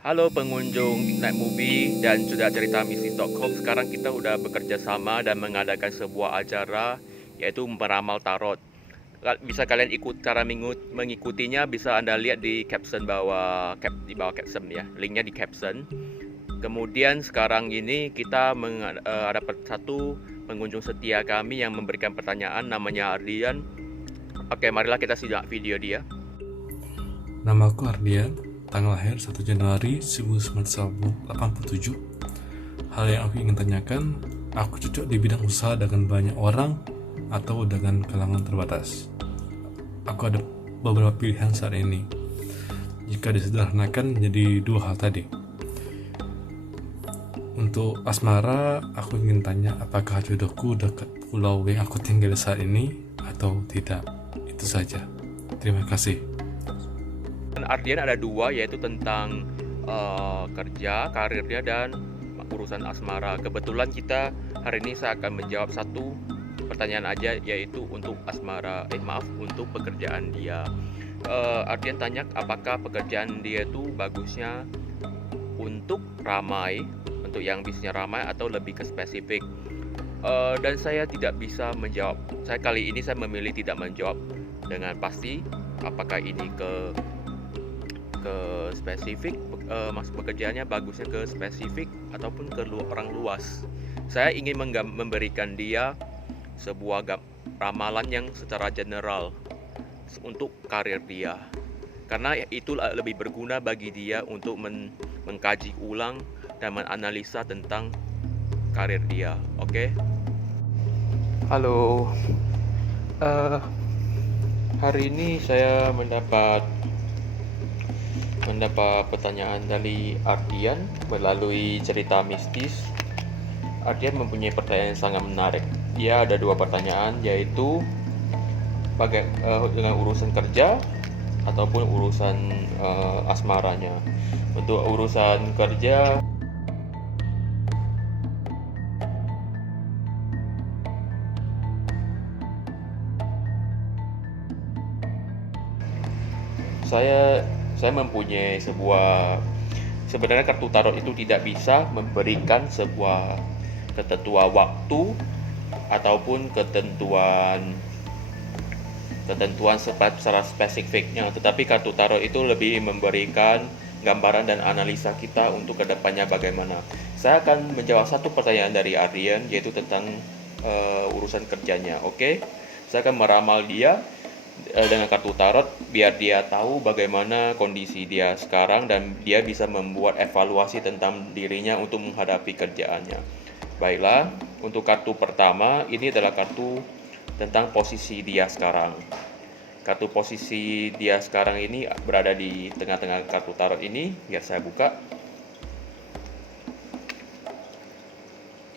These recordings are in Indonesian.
Halo pengunjung Night Movie dan juga cerita misi.com. Sekarang kita udah bekerja sama dan mengadakan sebuah acara yaitu meramal tarot. Bisa kalian ikut cara mengikutinya bisa Anda lihat di caption bawah di bawah caption ya. Linknya di caption. Kemudian sekarang ini kita ada satu pengunjung setia kami yang memberikan pertanyaan, namanya Ardian. Oke, marilah kita simak video dia. Namaku Ardian, tanggal lahir 1 Januari 1987. Hal yang aku ingin tanyakan, aku cocok di bidang usaha dengan banyak orang atau dengan kalangan terbatas? Aku ada beberapa pilihan saat ini. Jika disederhanakan menjadi dua hal tadi. Untuk asmara, aku ingin tanya apakah jodohku dekat pulau yang aku tinggal saat ini atau tidak. Itu saja. Terima kasih. Ardian ada dua, yaitu tentang kerja, karirnya, dan urusan asmara. Kebetulan kita hari ini saya akan menjawab satu pertanyaan aja, yaitu untuk asmara. Untuk pekerjaan dia. Ardian tanya apakah pekerjaan dia itu bagusnya untuk ramai, untuk yang bisnisnya ramai, atau lebih ke spesifik. Dan saya tidak bisa menjawab. Kali ini saya memilih tidak menjawab dengan pasti apakah ini ke spesifik, masuk pekerjaannya bagusnya ke spesifik ataupun ke orang luas. Saya ingin memberikan dia sebuah ramalan yang secara general untuk karir dia, karena itu lebih berguna bagi dia untuk mengkaji ulang dan menganalisa tentang karir dia. Oke? Halo, hari ini saya mendapat pertanyaan dari Ardian melalui cerita mistis. Ardian mempunyai pertanyaan yang sangat menarik. Dia ada dua pertanyaan, yaitu dengan urusan kerja ataupun urusan asmaranya. Untuk urusan kerja, saya mempunyai sebenarnya kartu tarot itu tidak bisa memberikan sebuah ketentuan waktu ataupun ketentuan secara spesifiknya, tetapi kartu tarot itu lebih memberikan gambaran dan analisa kita untuk kedepannya bagaimana. Saya akan menjawab satu pertanyaan dari Ardian, yaitu tentang urusan kerjanya. Oke, saya akan meramal dia dengan kartu tarot biar dia tahu bagaimana kondisi dia sekarang dan dia bisa membuat evaluasi tentang dirinya untuk menghadapi kerjaannya. Baiklah, untuk kartu pertama ini adalah kartu tentang posisi dia sekarang. Kartu posisi dia sekarang ini berada di tengah-tengah kartu tarot ini. Biar saya buka.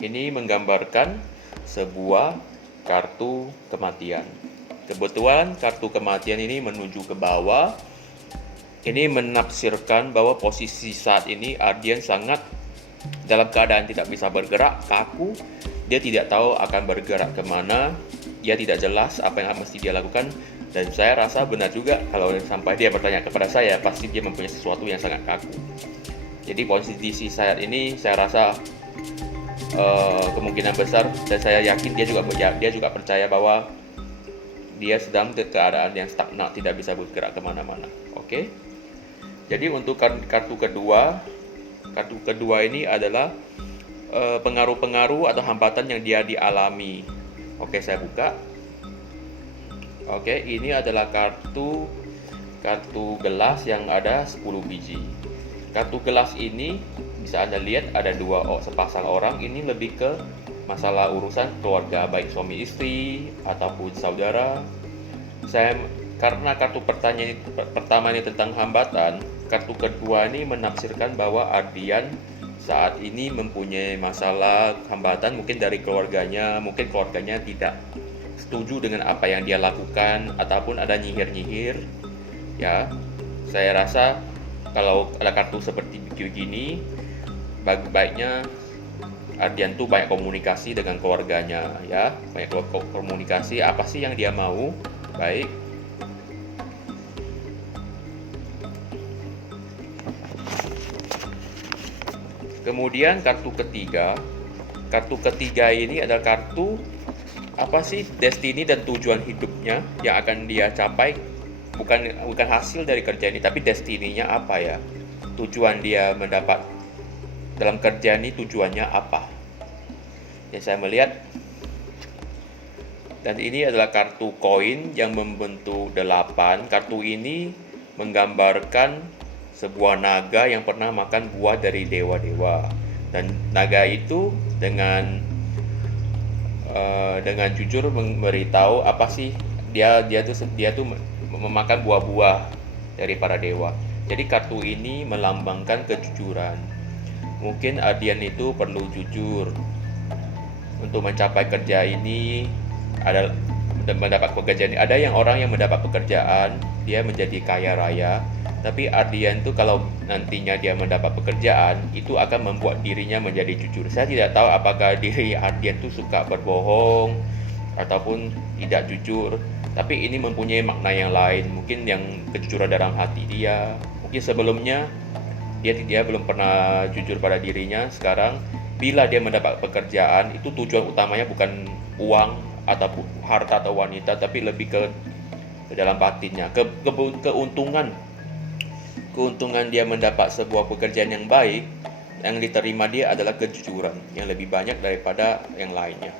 Ini menggambarkan sebuah kartu kematian. Kebetulan kartu kematian ini menuju ke bawah. Ini menafsirkan bahwa posisi saat ini Ardian sangat dalam keadaan tidak bisa bergerak, kaku. Dia tidak tahu akan bergerak kemana. Dia tidak jelas apa yang mesti dia lakukan. Dan saya rasa benar juga kalau sampai dia bertanya kepada saya, pasti dia mempunyai sesuatu yang sangat kaku. Jadi posisi saat ini saya rasa kemungkinan besar, dan saya yakin dia juga percaya bahwa dia sedang dalam keadaan yang stagnan, tidak bisa bergerak kemana-mana. Oke. Jadi untuk kartu kedua ini adalah pengaruh-pengaruh atau hambatan yang dia dialami. Oke, saya buka. Oke, ini adalah kartu gelas yang ada 10 biji. Kartu gelas ini bisa Anda lihat ada sepasang orang. Ini lebih ke masalah urusan keluarga, baik suami istri ataupun saudara. Karena kartu pertama ini tentang hambatan, kartu kedua ini menafsirkan bahwa Ardian saat ini mempunyai masalah hambatan, mungkin dari keluarganya, mungkin keluarganya tidak setuju dengan apa yang dia lakukan ataupun ada nyihir-nyihir. Ya, saya rasa kalau ada kartu seperti begini, baiknya Ardian tuh banyak komunikasi dengan keluarganya, ya, banyak komunikasi apa sih yang dia mau. Baik, Kemudian kartu ketiga. Kartu ketiga ini adalah kartu apa sih destiny dan tujuan hidupnya yang akan dia capai, bukan hasil dari kerja ini, tapi destininya apa ya, tujuan dia mendapat dalam kerja ini, tujuannya apa yang saya melihat. Dan ini adalah kartu koin yang membentuk 8. Kartu ini menggambarkan sebuah naga yang pernah makan buah dari dewa-dewa, dan naga itu dengan jujur memberitahu apa sih dia tuh memakan buah-buah dari para dewa. Jadi kartu ini melambangkan kejujuran. Mungkin Ardian itu perlu jujur untuk mencapai kerja ini, ada mendapat pekerjaan. Ada yang orang yang mendapat pekerjaan dia menjadi kaya raya, tapi Ardian itu kalau nantinya dia mendapat pekerjaan itu akan membuat dirinya menjadi jujur. Saya tidak tahu apakah diri Ardian itu suka berbohong ataupun tidak jujur, tapi ini mempunyai makna yang lain. Mungkin yang kejujuran dalam hati dia. Mungkin sebelumnya dia belum pernah jujur pada dirinya. Sekarang bila dia mendapat pekerjaan, itu tujuan utamanya bukan uang ataupun harta atau wanita, tapi lebih ke dalam batinnya, keuntungan dia mendapat sebuah pekerjaan yang baik. Yang diterima dia adalah kejujuran yang lebih banyak daripada yang lainnya.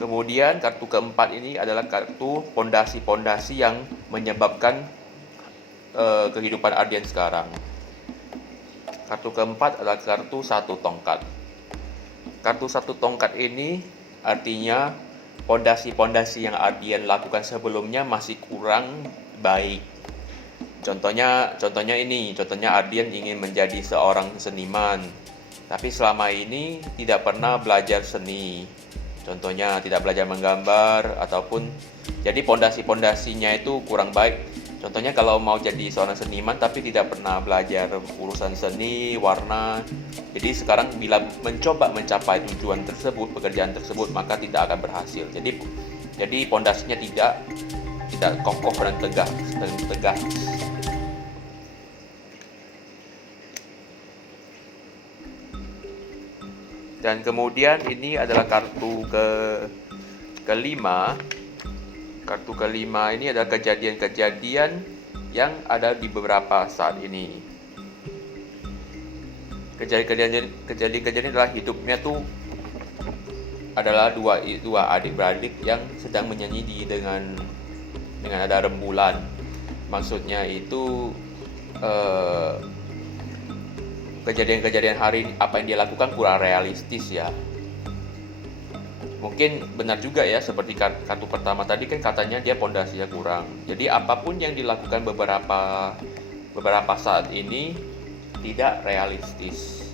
Kemudian kartu keempat ini adalah kartu pondasi-pondasi yang menyebabkan kehidupan Ardian sekarang. Kartu keempat adalah kartu 1 tongkat. Kartu 1 tongkat ini artinya pondasi-pondasi yang Ardian lakukan sebelumnya masih kurang baik. Contohnya Ardian ingin menjadi seorang seniman, tapi selama ini tidak pernah belajar seni. Contohnya tidak belajar menggambar, ataupun jadi pondasi-pondasinya itu kurang baik. Contohnya kalau mau jadi seorang seniman tapi tidak pernah belajar urusan seni, warna. Jadi sekarang bila mencoba mencapai tujuan tersebut, pekerjaan tersebut, maka tidak akan berhasil. Jadi pondasinya tidak kokoh dan tegas. Dan kemudian ini adalah kartu kelima. Kartu kelima ini adalah kejadian-kejadian yang ada di beberapa saat ini. Kejadian-kejadian adalah hidupnya tuh adalah dua adik-beradik yang sedang menyanyi dengan ada rembulan. Maksudnya itu kejadian-kejadian hari ini, apa yang dia lakukan kurang realistis ya. Mungkin benar juga ya, seperti kartu pertama tadi kan katanya dia pondasinya kurang. Jadi apapun yang dilakukan beberapa saat ini tidak realistis,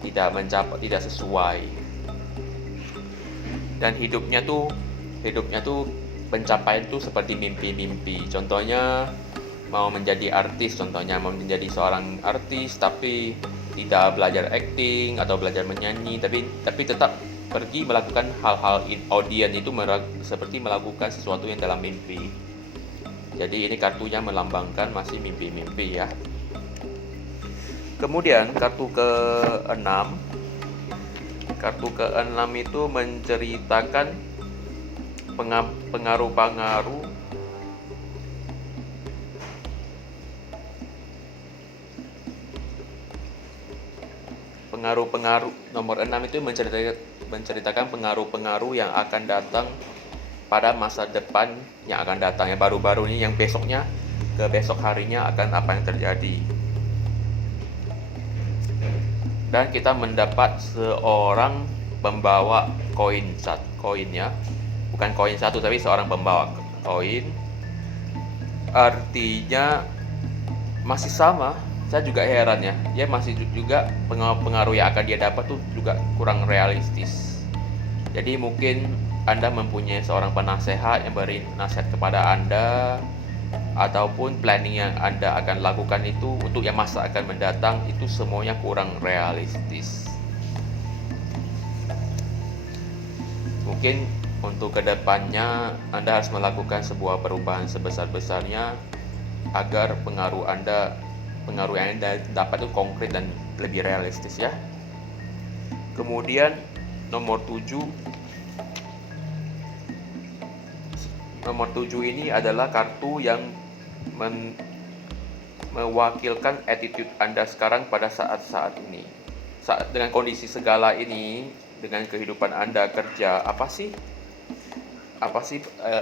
tidak sesuai. Dan hidupnya tuh pencapaian tuh seperti mimpi-mimpi. Contohnya mau menjadi artis, mau menjadi seorang artis tapi tidak belajar acting atau belajar menyanyi, tapi tetap pergi melakukan hal-hal audiens itu seperti melakukan sesuatu yang dalam mimpi. Jadi ini kartunya melambangkan masih mimpi-mimpi ya. Kemudian kartu ke-6. Kartu ke-6 itu menceritakan pengaruh-pengaruh nomor 6 itu menceritakan pengaruh-pengaruh yang akan datang pada masa depan yang akan datang, yang baru-baru ini, yang besoknya ke besok harinya akan apa yang terjadi. Dan kita mendapat seorang pembawa koin ya, bukan koin satu tapi seorang pembawa koin. Artinya masih sama. Saya juga heran ya, dia masih juga pengaruh yang akan dia dapat tuh juga kurang realistis. Jadi mungkin Anda mempunyai seorang penasehat yang beri nasihat kepada Anda, ataupun planning yang Anda akan lakukan itu untuk yang masa akan mendatang itu semuanya kurang realistis. Mungkin untuk kedepannya Anda harus melakukan sebuah perubahan sebesar-besarnya agar pengaruh yang Anda dapat itu konkret dan lebih realistis ya. Kemudian nomor 7 ini adalah kartu yang mewakilkan attitude Anda sekarang pada saat ini. Dengan kondisi segala ini, dengan kehidupan Anda kerja, apa sih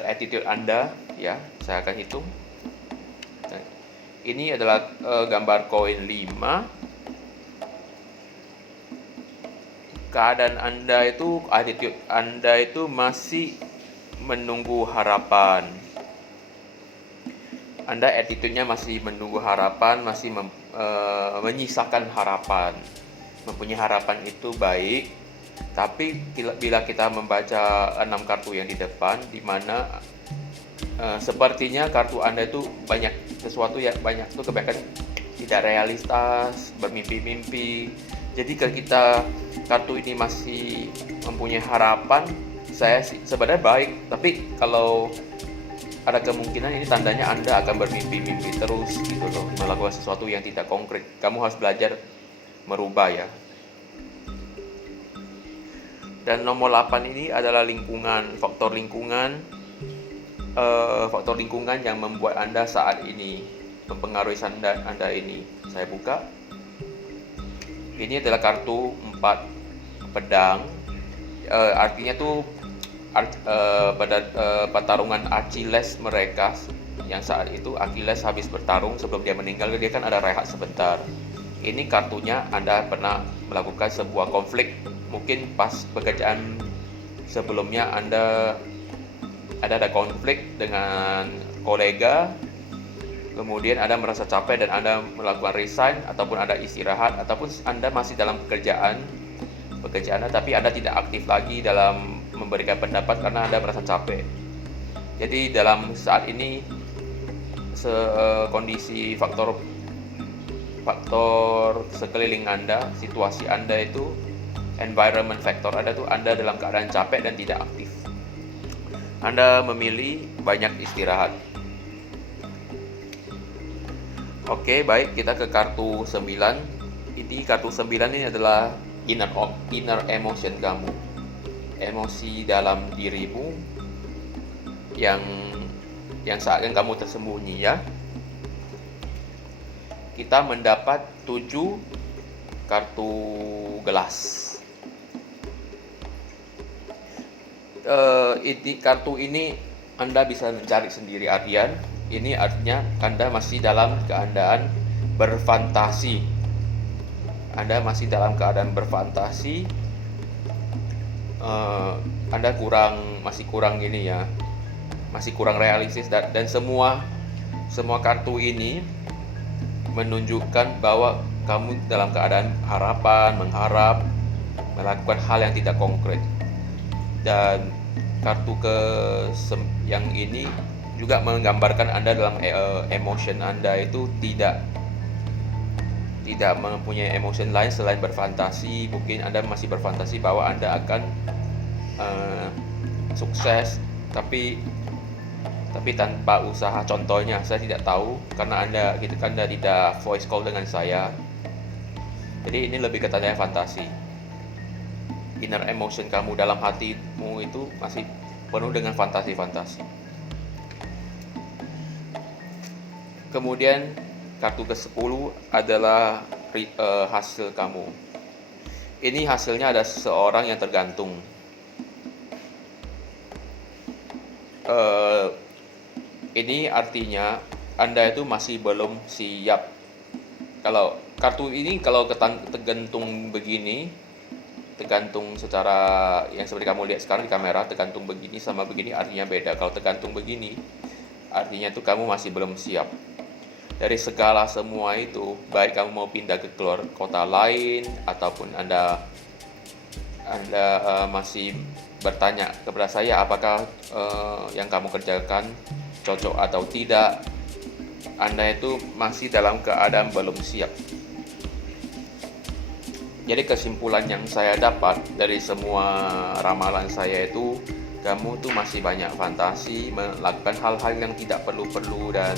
attitude Anda ya? Saya akan hitung. Ini adalah gambar koin 5. Keadaan Anda itu, attitude Anda itu masih menunggu harapan. Anda attitude-nya masih menunggu harapan, masih menyisakan harapan. Mempunyai harapan itu baik, tapi bila kita membaca 6 kartu yang di depan, di mana sepertinya kartu Anda itu banyak tuh kebanyakan tidak realistis, bermimpi-mimpi. Jadi kalau kartu ini masih mempunyai harapan, saya sebenarnya baik, tapi kalau ada kemungkinan ini tandanya Anda akan bermimpi-mimpi terus gitu loh, melakukan sesuatu yang tidak konkret. Kamu harus belajar merubah ya. Dan nomor 8 ini adalah lingkungan, faktor lingkungan yang membuat Anda saat ini, mempengaruhi Anda ini. Saya buka. Ini adalah kartu 4 pedang. Artinya tuh pada pertarungan Achilles mereka yang saat itu Achilles habis bertarung, sebelum dia meninggal dia kan ada rehat sebentar. Ini kartunya Anda pernah melakukan sebuah konflik, mungkin pas pekerjaan sebelumnya Anda ada konflik dengan kolega, kemudian Anda merasa capek dan Anda melakukan resign ataupun Anda istirahat, ataupun Anda masih dalam pekerjaan Anda tapi Anda tidak aktif lagi dalam memberikan pendapat karena Anda merasa capek. Jadi dalam saat ini kondisi faktor sekeliling Anda, situasi Anda itu, environment factor Anda tuh, Anda dalam keadaan capek dan tidak aktif. Anda memilih banyak istirahat. Oke, baik, kita ke kartu 9. Ini kartu 9 ini adalah inner emotion kamu. Emosi dalam dirimu yang saat yang kamu tersembunyi ya. Kita mendapat 7 kartu gelas. Kartu ini Anda bisa mencari sendiri artian. Ini artinya Anda masih dalam keadaan berfantasi. Anda masih dalam keadaan berfantasi. Anda masih kurang gini ya. Masih kurang realistis dan semua kartu ini menunjukkan bahwa kamu dalam keadaan mengharap, melakukan hal yang tidak konkret. Dan kartu yang ini juga menggambarkan Anda dalam emotion Anda itu tidak mempunyai emotion lain selain berfantasi. Mungkin Anda masih berfantasi bahwa Anda akan sukses, tapi tanpa usaha. Contohnya saya tidak tahu karena Anda tidak voice call dengan saya. Jadi ini lebih ke tanda fantasi. Inner emotion kamu dalam hatimu itu masih penuh dengan fantasi-fantasi. Kemudian kartu ke-10 adalah hasil kamu. Ini hasilnya ada seseorang yang tergantung. Ini artinya Anda itu masih belum siap. Kalau kartu ini tergantung begini, tergantung secara yang seperti kamu lihat sekarang di kamera, tergantung begini sama begini artinya beda. Kalau tergantung begini artinya itu kamu masih belum siap. Dari semua itu, baik kamu mau pindah ke keluar kota lain ataupun Anda masih bertanya kepada saya apakah yang kamu kerjakan cocok atau tidak, Anda itu masih dalam keadaan belum siap. Jadi kesimpulan yang saya dapat dari semua ramalan saya itu, kamu tuh masih banyak fantasi, melakukan hal-hal yang tidak perlu-perlu, dan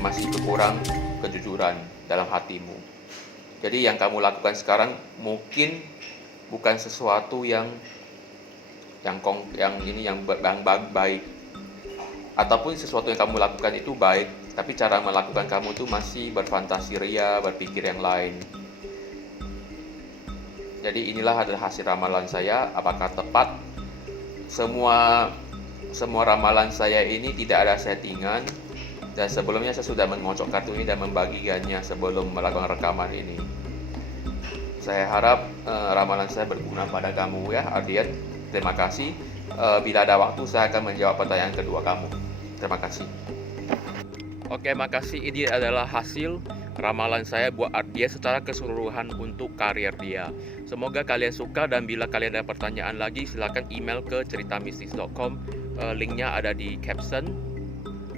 masih kekurang kejujuran dalam hatimu. Jadi yang kamu lakukan sekarang mungkin bukan sesuatu yang baik, ataupun sesuatu yang kamu lakukan itu baik, tapi cara melakukan kamu itu masih berfantasi ria, berpikir yang lain. Jadi inilah adalah hasil ramalan saya. Apakah tepat? Semua ramalan saya ini tidak ada settingan, dan sebelumnya saya sudah mengocok kartu ini dan membagikannya sebelum melakukan rekaman ini. Saya harap ramalan saya berguna pada kamu ya, Ardian. Terima kasih. Bila ada waktu saya akan menjawab pertanyaan kedua kamu. Terima kasih. Oke, makasih. Ini adalah hasil ramalan saya buat Ardian secara keseluruhan untuk karir dia. Semoga kalian suka, dan bila kalian ada pertanyaan lagi silakan email ke ceritamistis.com. Linknya ada di caption.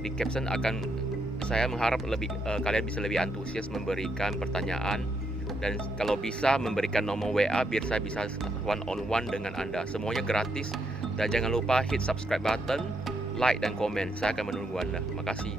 Di caption saya mengharap kalian bisa lebih antusias memberikan pertanyaan, dan kalau bisa memberikan nomor WA biar saya bisa one on one dengan Anda. Semuanya gratis, dan jangan lupa hit subscribe button, like dan komen. Saya akan menunggu Anda. Makasih.